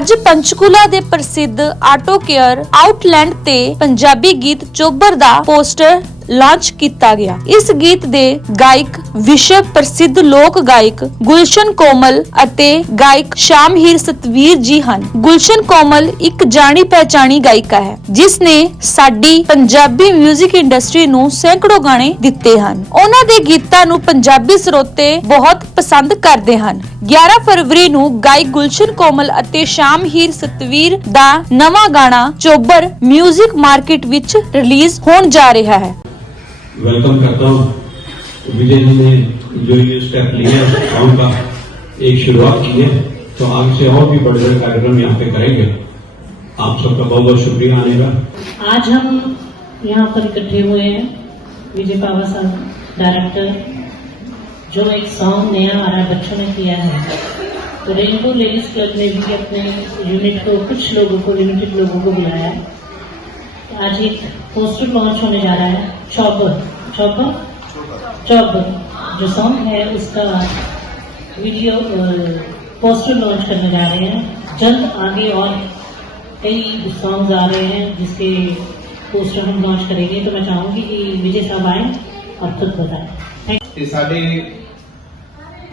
ਅੱਜ ਪੰਚਕੂਲਾ ਦੇ ਪ੍ਰਸਿੱਧ ਆਟੋ ਕੇਅਰ ਆਊਟਲੈਂਡ ਤੇ ਪੰਜਾਬੀ ਗੀਤ ਚੋਬਰ ਦਾ ਪੋਸਟਰ ਲਾਂਚ ਕੀਤਾ ਗਿਆ ਇਸ ਗੀਤ ਦੇ ਗਾਇਕ ਵਿਸ਼ਵ ਪ੍ਰਸਿੱਧ ਲੋਕ ਗਾਇਕ ਗੁਲਸ਼ਨ ਕੋਮਲ ਅਤੇ ਗਾਇਕ ਸ਼ਾਮਹੀਰ ਸਤਵੀਰ ਜੀ ਹਨ ਗੁਲਸ਼ਨ ਕੋਮਲ ਇੱਕ ਜਾਣੀ ਪਹਿਚਾਣੀ ਗਾਇਕਾ ਹੈ ਜਿਸ ਨੇ ਸਾਡੀ ਪੰਜਾਬੀ 뮤직 ਇੰਡਸਟਰੀ ਨੂੰ ਸੈਂਕੜੋ ਗਾਣੇ ਦਿੱਤੇ ਹਨ ਉਹਨਾਂ ਦੇ ਗੀਤਾਂ ਨੂੰ ਪੰਜਾਬੀ ਸਰੋਤੇ ਬਹੁਤ ਪਸੰਦ ਕਰਦੇ ਹਨ 11 ਫਰਵਰੀ ਨੂੰ ਗਾਇਕ ਗੁਲਸ਼ਨ ਕੋਮਲ ਅਤੇ ਸ਼ਾਮਹੀਰ ਸਤਵੀਰ ਦਾ ਨਵਾਂ ਗਾਣਾ ਚੋਬਰ 뮤직 ਮਾਰਕੀਟ ਵਿੱਚ ਰਿਲੀਜ਼ ਹੋਣ ਜਾ ਰਿਹਾ ਹੈ वेलकम करता हूँ। विजय जी ने जो ये स्टेप लिया है सॉन्ग का एक शुरुआत की है तो आगे से और भी बड़े बड़े कार्यक्रम यहाँ पे करेंगे। आप सबका बहुत बहुत शुक्रिया आने का। आज हम यहाँ पर इकट्ठे हुए हैं, विजय पावा साहब डायरेक्टर जो एक सॉन्ग नया हमारा बच्चों ने किया है। तो रेनबो लेडीज़ क्लब ने भी अपने यूनिट को, कुछ लोगों को लिमिटेड लोगों को बुलाया आज एक पोस्टर लॉन्च होने जा रहा है चौपर चौपर चौपर जो सॉन्ग है उसका वीडियो पोस्टर लॉन्च करने जा रहे हैं जल्द आगे और कई सॉन्ग्स आ रहे हैं जिसके पोस्टर हम लॉन्च करेंगे तो मैं चाहूंगी कि विजय साहब आए और खुद बताएं थैंक ਤੇ ਸਾਡੇ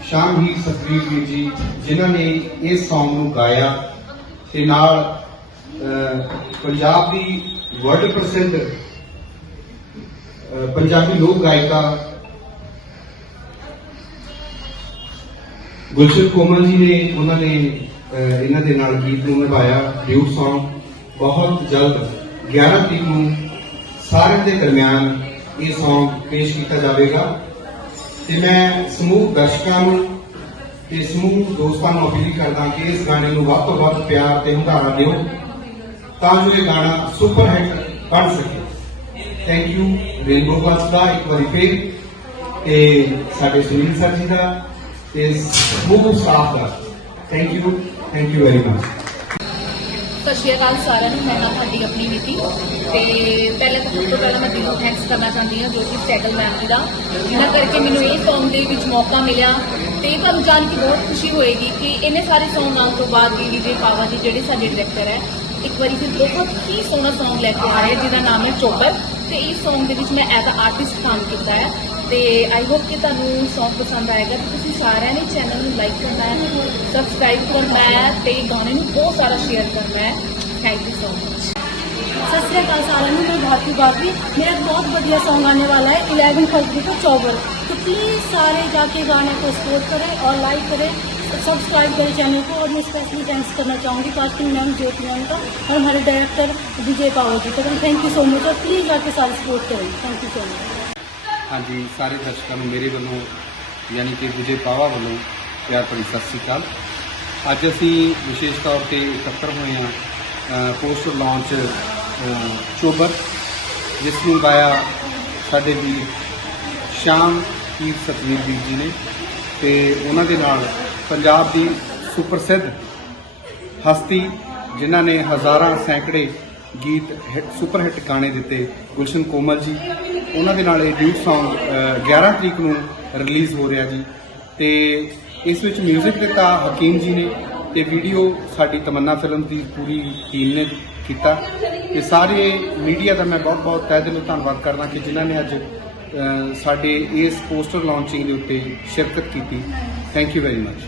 ਸ਼ਾਮਹੀਰ ਸਤਵੀਰ ਵੀਰ ਜੀ ਜਿਨ੍ਹਾਂ ਨੇ ਇਸ Song ਨੂੰ ਗਾਇਆ ਤੇ ਨਾਲ ਅਹ, ਪੰਜਾਬ ਦੀ ਵਰਲਡ ਪ੍ਰਸਿੱਧ ਪੰਜਾਬੀ ਲੋਕ ਗਾਇਕਾ ਗੁਲਸ਼ਨ ਕੋਮਲ ਜੀ ਨੇ ਉਹਨਾਂ ਨੇ ਇਹਨਾਂ ਦੇ ਨਾਲ ਗੀਤ ਨੂੰ ਨਿਭਾਇਆ ਡਿਊਟ Song, ਬਹੁਤ ਜਲਦ 11 ਤਰੀਕ ਨੂੰ ਸਾਰਿਆਂ ਦੇ ਦਰਮਿਆਨ ਇਹ Song ਪੇਸ਼ ਕੀਤਾ ਜਾਵੇਗਾ। ਤੇ ਮੈਂ ਸਮੂਹ ਦਰਸ਼ਕਾਂ ਨੂੰ ਤੇ ਸਮੂਹ ਦੋਸਤਾਂ ਨੂੰ ਅਪੀਲ ਕਰਦਾ ਕਿ ਇਸ ਗਾਣੇ ਨੂੰ ਵੱਧ ਤੋਂ ਵੱਧ ਪਿਆਰ ਤੇ ਹੁੰਗਾਰਾ ਦਿਓ। ਤਾਂ ਜੋ ਇਹ ਗਾਣਾ ਸੁਪਰ ਹਿੱਟ ਬਣ ਸਕੇ ਥੈਂਕ ਯੂ ਰੇਨਬੋ ਬੱਸ ਦਾ ਇੱਕ ਵਾਰੀ ਫੇਰ ਤੇ ਸਾਡੇ ਸੁਨੀਲ ਸਰ ਜੀ ਦਾ ਤੇ ਸਮੂਹ staff the thank you thank you very much ਸਤਿ ਸ਼੍ਰੀ ਅਕਾਲ ਸਾਰਿਆਂ ਨੂੰ, ਮੈਂ ਹਾਂ ਤੁਹਾਡੀ ਆਪਣੀ ਨੀਤੀ ਤੇ ਪਹਿਲੇ ਤਾਂ ਸਭ ਤੋਂ ਪਹਿਲਾਂ ਮੈਂ ਦਿਲੋਂ ਥੈਂਕਸ ਕਰਨਾ ਚਾਹੁੰਦੀ ਹਾਂ ਜੋ ਕਿ ਸੈਕਲ ਮੈਮ ਜੀ ਦਾ। ਜਿਨ੍ਹਾਂ ਕਰਕੇ ਮੈਨੂੰ ਇਹ ਸੌਂਗ ਦੇ ਵਿੱਚ ਮੌਕਾ ਮਿਲਿਆ। ਤੇ ਤੁਹਾਨੂੰ ਜਾਣ ਕੇ ਬਹੁਤ ਖੁਸ਼ੀ ਹੋਏਗੀ ਕਿ ਇਹਨੇ ਸਾਰੇ ਸੌਂਗ ਆਉਣ ਤੋਂ ਬਾਅਦ ਵੀ ਵਿਜੇ ਪਾਵਾ ਜੀ, ਜਿਹੜੇ ਸਾਡੇ ਡਾਇਰੈਕਟਰ ਹੈ ਇੱਕ ਵਾਰੀ ਫਿਰ ਬਹੁਤ ਹੀ ਸੋਹਣਾ Song ਲੈ ਕੇ ਆਏ ਜਿਹਦਾ ਨਾਮ ਹੈ ਚੋਬਰ ਤੇ ਇਸ Song ਦੇ ਵਿੱਚ ਮੈਂ ਐਜ਼ ਅ ਆਰਟਿਸਟ ਕੰਮ ਕੀਤਾ ਹੈ ਤੇ ਆਈ ਹੋਪ ਕਿ ਤੁਹਾਨੂੰ Song ਪਸੰਦ ਆਏਗਾ ਤੇ ਤੁਸੀਂ ਸਾਰਿਆਂ ਨੇ ਚੈਨਲ ਨੂੰ ਲਾਈਕ ਕਰਨਾ ਹੈ ਸਬਸਕ੍ਰਾਈਬ ਕਰਨਾ ਹੈ ਤੇ ਗਾਣੇ ਨੂੰ ਬਹੁਤ ਸਾਰਾ ਸ਼ੇਅਰ ਕਰਨਾ ਹੈ ਥੈਂਕ ਯੂ ਸੋ ਮਚ सत श्रीकाल सारा मैं भारती बापी मेरा एक बहुत बढ़िया सॉन्ग आने वाला है इलेवन फरवरी को चौबर तो प्लीज सारे जाके गाने को सपोर्ट करें और लाइक करें सब्सक्राइब करें चैनल को और मैं स्पेशली थैंक्स करना चाहूँगी कास्टिंग मैम ज्योति मैम का और हमारे डायरेक्टर विजय पावर जी का थैंक यू सो मच और प्लीज जाके सारे सपोर्ट करें थैंक यू सो मच ਹਾਂਜੀ ਸਾਰੇ ਦਰਸ਼ਕਾਂ ਨੂੰ ਮੇਰੇ ਵੱਲੋਂ ਯਾਨੀ ਕਿ ਵਿਜੇ ਪਾਵਾ ਵੱਲੋਂ ਪਿਆਰ ਭਰੀ ਸਤਿ ਸ੍ਰੀ ਅਕਾਲ ਅੱਜ ਅਸੀਂ ਵਿਸ਼ੇਸ਼ ਤੌਰ ਤੇ ਇਕੱਤਰ ਹੋਏ ਹਾਂ ਪੋਸਟਰ ਲਾਂਚ ਚੋਬਰ ਜਿਸ ਨੂੰ ਗਾਇਆ ਸਾਡੇ ਵੀਰ ਸ਼ਾਮ ਕੀ ਸਤਵੀਰ ਵੀਰ ਜੀ ਨੇ ਤੇ ਉਹਨਾਂ ਦੇ ਨਾਲ ਪੰਜਾਬ ਦੀ ਸੁਪਰਸਿੱਧ ਹਸਤੀ ਜਿਨ੍ਹਾਂ ਨੇ ਹਜ਼ਾਰਾਂ ਸੈਂਕੜੇ ਗੀਤ ਹਿੱਟ ਸੁਪਰ ਹਿੱਟ ਗਾਣੇ ਦਿੱਤੇ ਗੁਲਸ਼ਨ ਕੋਮਲ ਜੀ। ਉਹਨਾਂ ਦੇ ਨਾਲ ਇਹ ਡਿਊਟ Song ਅਹ, 11 ਤਰੀਕ ਨੂੰ ਰਿਲੀਜ਼ ਹੋ ਰਿਹਾ ਜੀ। ਤੇ ਇਸ ਵਿੱਚ 뮤직 ਦਿੱਤਾ ਹਕੀਮ ਜੀ ਨੇ ਤੇ ਵੀਡੀਓ ਸਾਡੀ ਤਮੰਨਾ ਫਿਲਮ ਦੀ ਪੂਰੀ ਟੀਮ ਨੇ ਕੀਤਾ। ਤੇ ਸਾਰੇ ਮੀਡੀਆ ਦਾ ਮੈਂ ਬਹੁਤ ਬਹੁਤ ਤਹਿ ਦਿਲੋਂ ਧੰਨਵਾਦ ਕਰਦਾ ਕਿ ਜਿਨ੍ਹਾਂ ਨੇ ਅੱਜ ਸਾਡੇ ਇਸ ਪੋਸਟਰ ਲਾਂਚਿੰਗ ਦੇ ਉੱਤੇ ਸ਼ਿਰਕਤ ਕੀਤੀ। Thank you very much